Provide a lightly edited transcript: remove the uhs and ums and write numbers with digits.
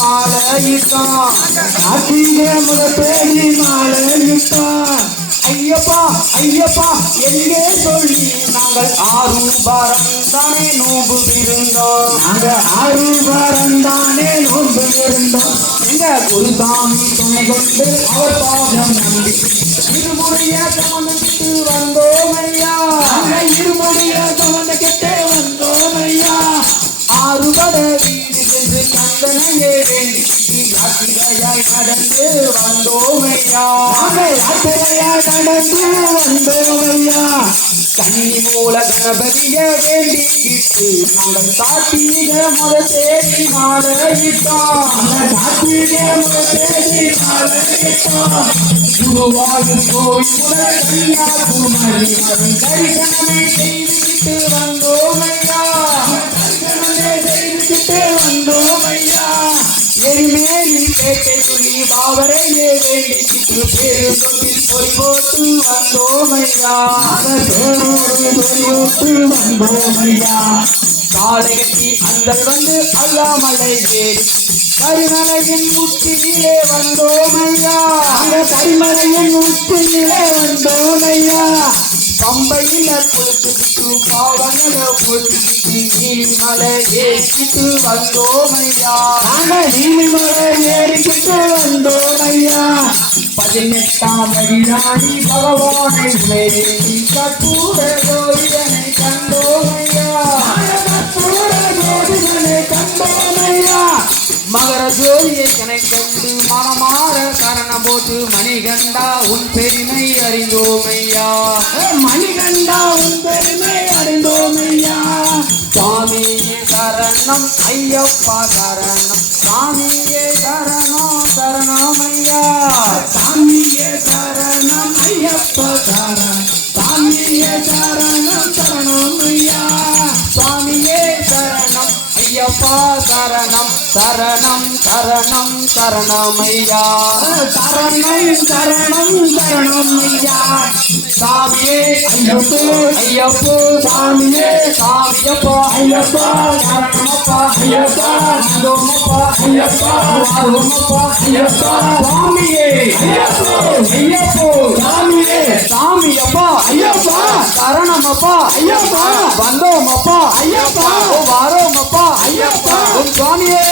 மாலையிட்டான் கார்த்திகை முகத்தேடி மாலையிட்டான் ஐயப்பா ஐயப்பா எங்கே சொல்லி நாங்கள் 6 வாரம் தானே நோன்பு இருந்தோம் எங்க குருசாமி துணை கொண்டு அவர் பாதம் நம்பி இருமுறைய சமந்துட்டு வந்தோம் ஐயா இருமுறைய சமந்துக்கிட்டே வந்தோம் ஐயா 6 வட வீடு சென்று கந்தனையே வேண்டி யாத்திரையாய் நடந்து வந்தோம் ஐயா கன்னி மூல கணபதிய வேண்டிக்கிட்டு நாங்கள் கார்த்திக முத தேடி மாலையிட்டோம் குருவாயூர் கோயில் கன்னியாகுமரி தரிசனமே செய்துக்கிட்டு வந்தோம் ஐயா எரிமேலில் பேட்டை சொல்லி பாவரையே வேண்டிக்கிட்டு பேருந்தில் பொறி போட்டு வந்தோம் ஐயா காலை கட்டி அந்த வந்து அல்லாமலை ஏறி கரிமலையின் உச்சியிலே வந்தோம் ஐயா பம்பையில கொடுத்துக்கிட்டு பாவங்களை போட்டுக்கிட்டு நீலிமலை ஏறிக்கிட்டு வந்தோம் ஐயா பதினெட்டாம் வழியாடி பகவானை வேண்டி கற்பூர கோயிலனை கண்டோம் ஐயா மகர ஜோதியை கனை கண்டு மனமாற கரணம் போட்டு மணிகண்டா உன் பெருமை அறிந்தோம் ஐயா சாமியே சரணம் ஐயப்பா சரணம் சாமியே சரணம் சரணம் ஐயா சாமியே சரணம் ஐயப்பா சரணம் சாமியே சரணம் சரணம் ஐயா சாமியே சரணம் ஐயப்பா சரணம் சரணம் சரணம் சரணம் ஐயா சரணம் ஐயா சாமியே ஐயப்போ ஐயப்போ சாமியே சாமியப்பா ஐயப்பா சரணமப்பா ஐயப்பா நந்தோமப்பா ஐயப்பா வாருமப்பா ஐயப்பா சாமியே ஐயப்போ ஐயப்போ சாமியே சாமியப்பா ஐயப்பா சரணமப்பா ஐயப்பா வந்தோமப்பா ஐயப்பா வாரோமப்பா ஐயப்பா சுவாமியே